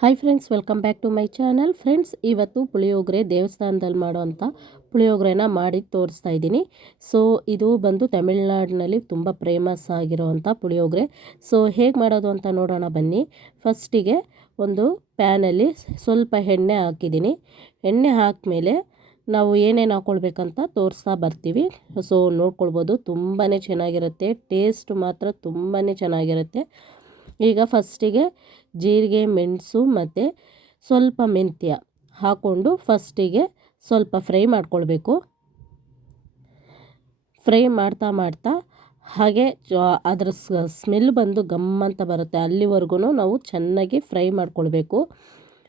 Hi friends welcome back to my channel friends ಇವತ್ತು ಪುಳಿಯೋಗರೆ ದೇವಸ್ಥಾನದಲ್ಲಿ ಮಾಡೋವಂಥ ಪುಳಿಯೋಗರೆನ ಮಾಡಿ ತೋರಿಸ್ತಾ ಇದ್ದೀನಿ. ಸೊ ಇದು ಬಂದು ತಮಿಳ್ನಾಡಿನಲ್ಲಿ ತುಂಬ ಫೇಮಸ್ ಆಗಿರೋವಂಥ ಪುಳಿಯೋಗರೆ. ಸೊ ಹೇಗೆ ಮಾಡೋದು ಅಂತ ನೋಡೋಣ ಬನ್ನಿ. ಫಸ್ಟಿಗೆ ಒಂದು ಪ್ಯಾನಲ್ಲಿ ಸ್ವಲ್ಪ ಎಣ್ಣೆ ಹಾಕಿದ್ದೀನಿ. ಎಣ್ಣೆ ಹಾಕಿದ್ಮೇಲೆ ನಾವು ಏನೇನು ಹಾಕ್ಕೊಳ್ಬೇಕಂತ ತೋರಿಸ್ತಾ ಬರ್ತೀವಿ. ಸೊ ನೋಡ್ಕೊಳ್ಬೋದು ತುಂಬಾ ಚೆನ್ನಾಗಿರುತ್ತೆ. ಟೇಸ್ಟ್ ಮಾತ್ರ ತುಂಬಾ ಚೆನ್ನಾಗಿರುತ್ತೆ. ಈಗ ಫಸ್ಟಿಗೆ ಜೀರಿಗೆ, ಮೆಣಸು ಮತ್ತು ಸ್ವಲ್ಪ ಮೆಂತ್ಯ ಹಾಕ್ಕೊಂಡು ಫಸ್ಟಿಗೆ ಸ್ವಲ್ಪ ಫ್ರೈ ಮಾಡ್ಕೊಳ್ಬೇಕು. ಫ್ರೈ ಮಾಡ್ತಾ ಮಾಡ್ತಾ ಹಾಗೆ ಅದರ ಸ್ಮೆಲ್ ಬಂದು ಗಮ್ ಅಂತ ಬರುತ್ತೆ. ಅಲ್ಲಿವರೆಗೂ ನಾವು ಚೆನ್ನಾಗಿ ಫ್ರೈ ಮಾಡ್ಕೊಳ್ಬೇಕು.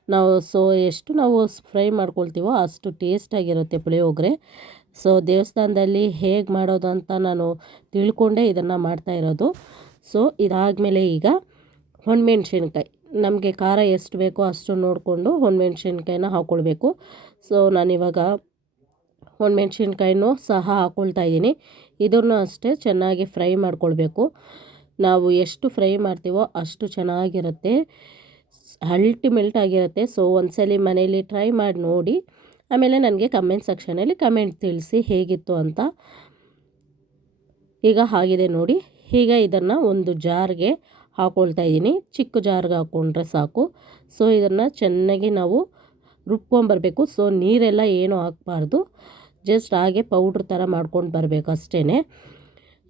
ನಾವು ಸೊ ಎಷ್ಟು ನಾವು ಫ್ರೈ ಮಾಡ್ಕೊಳ್ತೀವೋ ಅಷ್ಟು ಟೇಸ್ಟಾಗಿರುತ್ತೆ ಪುಳಿಯೋಗರೆ. ಸೊ ದೇವಸ್ಥಾನದಲ್ಲಿ ಹೇಗೆ ಮಾಡೋದು ಅಂತ ನಾನು ತಿಳ್ಕೊಂಡೇ ಇದನ್ನು ಮಾಡ್ತಾ ಇರೋದು. ಸೊ ಇದಾದಮೇಲೆ ಈಗ ಹೊಣಮೆಣ್ಸಿನ್ಕಾಯಿ ನಮಗೆ ಖಾರ ಎಷ್ಟು ಬೇಕೋ ಅಷ್ಟು ನೋಡಿಕೊಂಡು ಒಣಮೆಣ್ಸಿನ್ಕಾಯಿನ ಹಾಕ್ಕೊಳ್ಬೇಕು ಸೊ ನಾನಿವಾಗ ಒಣಮೆಣ್ಸಿನ್ಕಾಯಿನೂ ಸಹ ಹಾಕ್ಕೊಳ್ತಾ ಇದ್ದೀನಿ. ಇದನ್ನು ಅಷ್ಟೇ ಚೆನ್ನಾಗಿ ಫ್ರೈ ಮಾಡ್ಕೊಳ್ಬೇಕು. ನಾವು ಎಷ್ಟು ಫ್ರೈ ಮಾಡ್ತೀವೋ ಅಷ್ಟು ಚೆನ್ನಾಗಿರುತ್ತೆ. ಅಲ್ಟಿಮೇಟ್ ಆಗಿರುತ್ತೆ. ಸೊ ಒಂದ್ಸಲಿ ಮನೇಲಿ ಟ್ರೈ ಮಾಡಿ ನೋಡಿ. ಆಮೇಲೆ ನನಗೆ ಕಮೆಂಟ್ ಸೆಕ್ಷನಲ್ಲಿ ಕಮೆಂಟ್ ತಿಳಿಸಿ ಹೇಗಿತ್ತು ಅಂತ. ಈಗ ಆಗಿದೆ ನೋಡಿ. ಈಗ ಇದನ್ನು ಒಂದು ಜಾರ್ಗೆ ಹಾಕ್ಕೊಳ್ತಾ ಇದ್ದೀನಿ. ಚಿಕ್ಕ ಜಾರ್ಗೆ ಹಾಕ್ಕೊಂಡ್ರೆ ಸಾಕು. ಸೊ ಇದನ್ನು ಚೆನ್ನಾಗಿ ನಾವು ರುಬ್ಕೊಂಬರ್ಬೇಕು. ಸೊ ನೀರೆಲ್ಲ ಏನೂ ಹಾಕ್ಬಾರ್ದು. ಜಸ್ಟ್ ಹಾಗೆ ಪೌಡ್ರ್ ಥರ ಮಾಡ್ಕೊಂಡು ಬರಬೇಕು ಅಷ್ಟೇ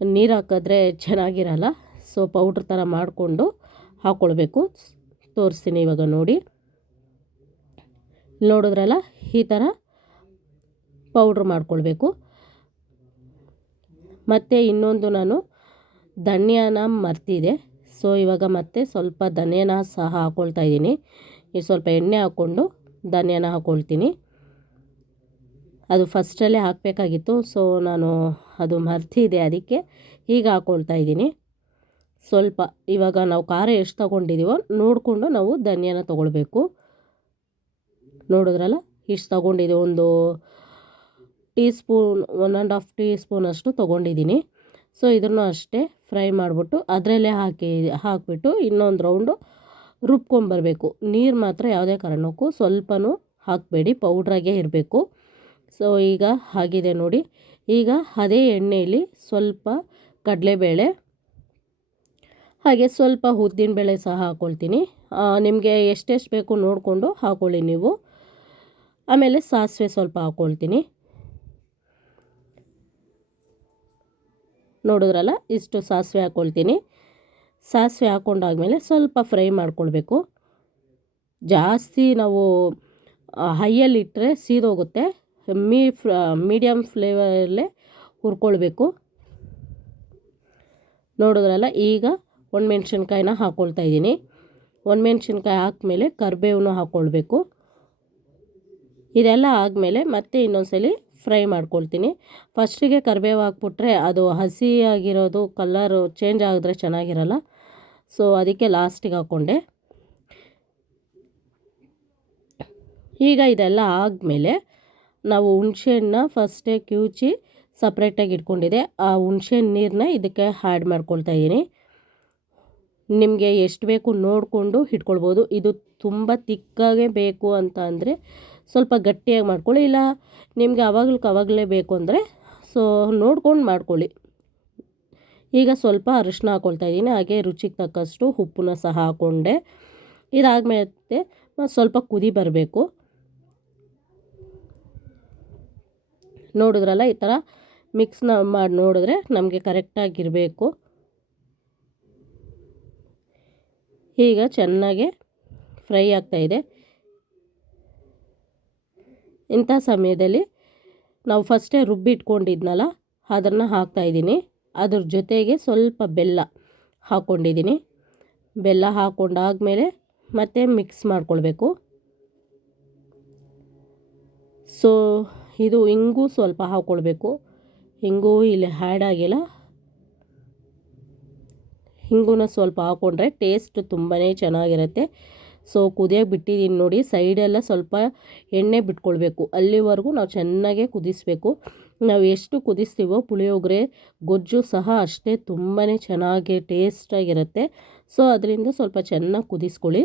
ನೀರು ಹಾಕಿದ್ರೆ ಚೆನ್ನಾಗಿರಲ್ಲ. ಸೊ ಪೌಡ್ರ್ ಥರ ಮಾಡಿಕೊಂಡು ಹಾಕ್ಕೊಳ್ಬೇಕು ತೋರಿಸ್ತೀನಿ ಇವಾಗ ನೋಡಿ. ನೋಡಿದ್ರಲ್ಲ? ಈ ಥರ ಪೌಡ್ರ್ ಮಾಡ್ಕೊಳ್ಬೇಕು. ಮತ್ತು ಇನ್ನೊಂದು ನಾನು ಧನ್ಯಾನ ಮರ್ತಿದೆ. ಸೊ ಇವಾಗ ಮತ್ತೆ ಸ್ವಲ್ಪ ಧನಿಯಾನ ಸಹ ಹಾಕ್ಕೊಳ್ತಾ ಇದ್ದೀನಿ. ಈ ಸ್ವಲ್ಪ ಎಣ್ಣೆ ಹಾಕ್ಕೊಂಡು ಧನಿಯಾನ ಹಾಕ್ಕೊಳ್ತೀನಿ ಅದು ಫಸ್ಟಲ್ಲೇ ಹಾಕಬೇಕಾಗಿತ್ತು. ಸೊ ನಾನು ಅದು ಮರ್ತಿದೆ ಅದಕ್ಕೆ ಈಗ ಹಾಕ್ಕೊಳ್ತಾ ಇದ್ದೀನಿ. ಸ್ವಲ್ಪ ಇವಾಗ ನಾವು ಖಾರ ಎಷ್ಟು ತೊಗೊಂಡಿದ್ದೀವೋ ನೋಡಿಕೊಂಡು ನಾವು ಧನಿಯಾನ ತೊಗೊಳ್ಬೇಕು. ನೋಡಿದ್ರಲ್ಲ? ಇಷ್ಟು ತೊಗೊಂಡಿದ್ದೀವಿ ಒಂದು teaspoon one and half tea ಸ್ಪೂನಷ್ಟು ತೊಗೊಂಡಿದ್ದೀನಿ. ಸೊ ಇದನ್ನು ಅಷ್ಟೇ ಫ್ರೈ ಮಾಡಿಬಿಟ್ಟು ಅದರಲ್ಲೇ ಹಾಕಿ, ಹಾಕಿಬಿಟ್ಟು ಇನ್ನೊಂದು ರೌಂಡು ರುಬ್ಕೊಂಬರಬೇಕು. ನೀರು ಮಾತ್ರ ಯಾವುದೇ ಕಾರಣಕ್ಕೂ ಸ್ವಲ್ಪನೂ ಹಾಕಬೇಡಿ, ಪೌಡ್ರಾಗೆ ಇರಬೇಕು. ಸೊ ಈಗ ಆಗಿದೆ ನೋಡಿ. ಈಗ ಅದೇ ಎಣ್ಣೆಯಲ್ಲಿ ಸ್ವಲ್ಪ ಕಡಲೆಬೇಳೆ, ಹಾಗೆ ಸ್ವಲ್ಪ ಉದ್ದಿನಬೇಳೆ ಸಹ ಹಾಕ್ಕೊಳ್ತೀನಿ ನಿಮಗೆ ಎಷ್ಟೆಷ್ಟು ಬೇಕು ನೋಡಿಕೊಂಡು ಹಾಕ್ಕೊಳ್ಳಿ ನೀವು. ಆಮೇಲೆ ಸಾಸಿವೆ ಸ್ವಲ್ಪ ಹಾಕ್ಕೊಳ್ತೀನಿ ನೋಡಿದ್ರಲ್ಲ, ಇಷ್ಟು ಸಾಸಿವೆ ಹಾಕ್ಕೊಳ್ತೀನಿ ಸಾಸಿವೆ ಹಾಕ್ಕೊಂಡಾದ್ಮೇಲೆ ಸ್ವಲ್ಪ ಫ್ರೈ ಮಾಡ್ಕೊಳ್ಬೇಕು. ಜಾಸ್ತಿ ನಾವು ಹೈಯಲ್ಲಿಟ್ಟರೆ ಸೀದೋಗುತ್ತೆ. Me medium ಫ್ಲೇವರಲ್ಲೇ ಹುರ್ಕೊಳ್ಬೇಕು. ನೋಡಿದ್ರಲ್ಲ, ಈಗ ಒಣಮೆಣ್ಸಿನ್ಕಾಯಿನ ಹಾಕ್ಕೊಳ್ತಾ ಇದ್ದೀನಿ. ಒಣಮೆಣ್ಸಿನ್ಕಾಯಿ ಹಾಕ್ಮೇಲೆ ಕರಿಬೇವನ್ನು ಹಾಕ್ಕೊಳ್ಬೇಕು ಇದೆಲ್ಲ ಆದಮೇಲೆ ಮತ್ತೆ ಇನ್ನೊಂದ್ಸಲಿ ಫ್ರೈ ಮಾಡ್ಕೊಳ್ತೀನಿ. ಫಸ್ಟಿಗೆ ಕರಿಬೇವು ಹಾಕ್ಬಿಟ್ರೆ ಅದು ಹಸಿಯಾಗಿರೋದು ಕಲ್ಲರು ಚೇಂಜ್ ಆಗಿದ್ರೆ ಚೆನ್ನಾಗಿರಲ್ಲ. ಸೊ, ಅದಕ್ಕೆ ಲಾಸ್ಟಿಗೆ ಹಾಕ್ಕೊಂಡೆ. ಈಗ ಇದೆಲ್ಲ ಆದಮೇಲೆ ನಾವು ಹುಣ್ಸೆಹಣ್ಣ ಫಸ್ಟೇ ಕ್ಯೂಚಿ ಸಪ್ರೇಟಾಗಿ ಇಟ್ಕೊಂಡಿದೆ. ಆ ಹುಣ್ಸೆಹಣ್ಣು ನೀರನ್ನ ಇದಕ್ಕೆ ಆ್ಯಡ್ ಮಾಡ್ಕೊಳ್ತಾ ಇದ್ದೀನಿ. ನಿಮಗೆ ಎಷ್ಟು ಬೇಕು ನೋಡಿಕೊಂಡು ಇಟ್ಕೊಳ್ಬೋದು. ಇದು ತುಂಬ ತಿಕ್ಕಾಗೆ ಬೇಕು ಅಂತ ಅಂದರೆ ಸ್ವಲ್ಪ ಗಟ್ಟಿಯಾಗಿ ಮಾಡ್ಕೊಳ್ಳಿ. ಇಲ್ಲ, ನಿಮಗೆ ಅವಾಗಲಕ್ಕೆ ಅವಾಗಲೇ ಬೇಕು ಅಂದರೆ ಸೊ ನೋಡ್ಕೊಂಡು ಮಾಡ್ಕೊಳ್ಳಿ. ಈಗ ಸ್ವಲ್ಪ ಅರಿಶಿನ ಹಾಕ್ಕೊಳ್ತಾ ಇದ್ದೀನಿ. ಹಾಗೆ ರುಚಿಗೆ ತಕ್ಕಷ್ಟು ಉಪ್ಪನ್ನ ಸಹ ಹಾಕ್ಕೊಂಡೆ ಇದಾದಮೇಲೆ ಸ್ವಲ್ಪ ಕುದಿ ಬರಬೇಕು. ನೋಡಿದ್ರಲ್ಲ, ಈ ಥರ ಮಿಕ್ಸ್ನ ಮಾಡಿ ನೋಡಿದ್ರೆ ನಮಗೆ ಕರೆಕ್ಟಾಗಿರಬೇಕು ಈಗ ಚೆನ್ನಾಗೆ ಫ್ರೈ ಆಗ್ತಾಯಿದೆ ಇಂಥ ಸಮಯದಲ್ಲಿ ನಾವು ಫಸ್ಟೇ ರುಬ್ಬಿಟ್ಕೊಂಡಿದ್ನಲ್ಲ ಅದನ್ನು ಹಾಕ್ತಾಯಿದ್ದೀನಿ ಅದ್ರ ಜೊತೆಗೆ ಸ್ವಲ್ಪ ಬೆಲ್ಲ ಹಾಕ್ಕೊಂಡಿದ್ದೀನಿ. ಬೆಲ್ಲ ಹಾಕ್ಕೊಂಡಾದಮೇಲೆ ಮತ್ತೆ ಮಿಕ್ಸ್ ಮಾಡ್ಕೊಳ್ಬೇಕು. ಸೊ ಇದು ಹಿಂಗೂ ಸ್ವಲ್ಪ ಹಾಕ್ಕೊಳ್ಬೇಕು. ಹಿಂಗೂ ಇಲ್ಲಿ ಹ್ಯಾಡ್ ಆಗಿಲ್ಲ. ಹಿಂಗೂ ಸ್ವಲ್ಪ ಹಾಕ್ಕೊಂಡ್ರೆ ಟೇಸ್ಟ್ ತುಂಬಾ ಚೆನ್ನಾಗಿರುತ್ತೆ. ಸೊ ಕುದಿಯೋಕೆ ಬಿಟ್ಟಿದ್ದೀನಿ ನೋಡಿ ಸೈಡೆಲ್ಲ ಸ್ವಲ್ಪ ಎಣ್ಣೆ ಬಿಟ್ಕೊಳ್ಬೇಕು. ಅಲ್ಲಿವರೆಗೂ ನಾವು ಚೆನ್ನಾಗೇ ಕುದಿಸ್ಬೇಕು. ನಾವು ಎಷ್ಟು ಕುದಿಸ್ತೀವೋ ಪುಳಿಯೋಗರೆ, ಗೊಜ್ಜು ಸಹ ಅಷ್ಟೇ ತುಂಬಾ ಚೆನ್ನಾಗಿ ಟೇಸ್ಟಾಗಿರುತ್ತೆ ಸೊ ಅದರಿಂದ ಸ್ವಲ್ಪ ಚೆನ್ನಾಗಿ ಕುದಿಸ್ಕೊಳ್ಳಿ.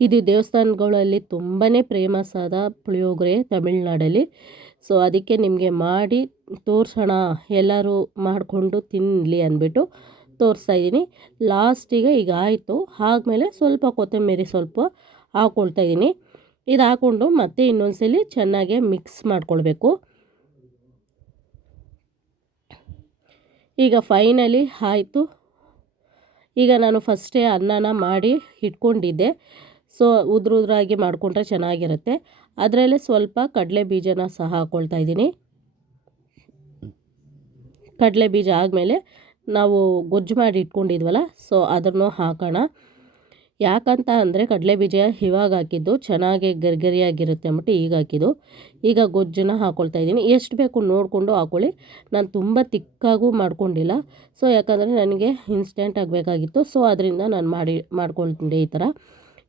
ಇದು ದೇವಸ್ಥಾನಗಳಲ್ಲಿ ತುಂಬಾ ಫೇಮಸ್ ಆದ ಪುಳಿಯೋಗರೆ ತಮಿಳ್ನಾಡಲ್ಲಿ. ಸೊ ಅದಕ್ಕೆ ನಿಮಗೆ ಮಾಡಿ ತೋರಿಸೋಣ. ಎಲ್ಲರೂ ಮಾಡಿಕೊಂಡು ತಿನ್ನಲಿ ಅಂದ್ಬಿಟ್ಟು. ತೋರಿಸ್ತಾ ಇದ್ದೀನಿ. ಲಾಸ್ಟಿಗೆ ಈಗ ಆಯಿತು. ಆದಮೇಲೆ ಸ್ವಲ್ಪ ಕೊತ್ತಂಬರಿ ಸ್ವಲ್ಪ ಹಾಕ್ಕೊಳ್ತಾ ಇದ್ದೀನಿ. ಇದು ಹಾಕ್ಕೊಂಡು ಮತ್ತೆ ಇನ್ನೊಂದ್ಸಲಿ ಚೆನ್ನಾಗೆ ಮಿಕ್ಸ್ ಮಾಡ್ಕೊಳ್ಬೇಕು. ಈಗ ಫೈನಲಿ ಆಯಿತು. ಈಗ ನಾನು ಫಸ್ಟೇ ಅನ್ನನ ಮಾಡಿ ಇಟ್ಕೊಂಡಿದ್ದೆ. ಸೊ ಉದ್ರ ಉದ್ರಾಗಿ ಮಾಡಿಕೊಂಡ್ರೆ ಚೆನ್ನಾಗಿರುತ್ತೆ. ಅದರಲ್ಲೇ ಸ್ವಲ್ಪ ಕಡಲೆ ಬೀಜನ ಸಹ ಹಾಕ್ಕೊಳ್ತಾ ಇದ್ದೀನಿ. ಕಡಲೆ ಬೀಜ ಆದಮೇಲೆ ನಾವು ಗೊಜ್ಜು ಮಾಡಿ ಇಟ್ಕೊಂಡಿದ್ವಲ್ಲ ಸೊ ಅದನ್ನು ಹಾಕೋಣ. ಯಾಕಂತ ಅಂದರೆ ಕಡಲೆ ಬೀಜ ಇವಾಗ ಹಾಕಿದ್ದು ಚೆನ್ನಾಗಿ ಗರಿಗರಿಯಾಗಿರುತ್ತೆ ಅಂದ್ಬಿಟ್ಟು ಈಗ ಹಾಕಿದ್ದು. ಈಗ ಗೊಜ್ಜನ್ನ ಹಾಕ್ಕೊಳ್ತಾ ಇದ್ದೀನಿ. ಎಷ್ಟು ಬೇಕು ನೋಡಿಕೊಂಡು ಹಾಕ್ಕೊಳ್ಳಿ ನಾನು ತುಂಬ ತಿಕ್ಕಾಗೂ ಮಾಡ್ಕೊಂಡಿಲ್ಲ. ಸೊ ಯಾಕಂದರೆ ನನಗೆ ಇನ್ಸ್ಟೆಂಟ್ ಆಗಬೇಕಾಗಿತ್ತು. ಸೊ ಅದರಿಂದ ನಾನು ಮಾಡಿ ಮಾಡ್ಕೊಳ್ತಿದ್ದೆ ಈ ಥರ.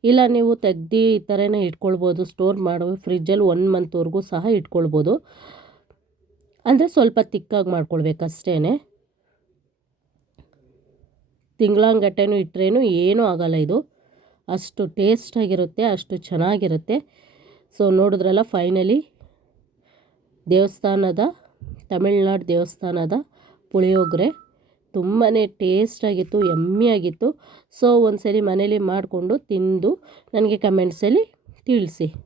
ಇಲ್ಲ, ನೀವು ತೆಗ್ದು ಈ ಥರನೇ ಇಟ್ಕೊಳ್ಬೋದು. ಸ್ಟೋರ್ ಮಾಡೋ ಫ್ರಿಜ್ಜಲ್ಲಿ ಒನ್ ಮಂತ್ವರೆಗೂ ಸಹ ಇಟ್ಕೊಳ್ಬೋದು. ಅಂದರೆ ಸ್ವಲ್ಪ ತಿಕ್ಕಾಗಿ ಮಾಡ್ಕೊಳ್ಬೇಕು ಅಷ್ಟೇ ತಿಂಗಳಂಗಟ್ಟೆನೂ ಇಟ್ಟರೇನು ಏನೂ ಆಗೋಲ್ಲ ಇದು. ಅಷ್ಟು ಟೇಸ್ಟಾಗಿರುತ್ತೆ, ಅಷ್ಟು ಚೆನ್ನಾಗಿರುತ್ತೆ. ಸೊ, ನೋಡಿದ್ರಲ್ಲ, ಫೈನಲಿ ದೇವಸ್ಥಾನದ, ತಮಿಳ್ನಾಡು ದೇವಸ್ಥಾನದ ಪುಳಿಯೋಗರೆ ತುಂಬಾ ಟೇಸ್ಟಾಗಿತ್ತು, ಯಮ್ಮಿಯಾಗಿತ್ತು. ಸೊ ಒಂದು ಸರಿ ಮನೇಲಿ ಮಾಡಿಕೊಂಡು ತಿಂದು ನನಗೆ ಕಮೆಂಟ್ಸಲ್ಲಿ ತಿಳಿಸಿ.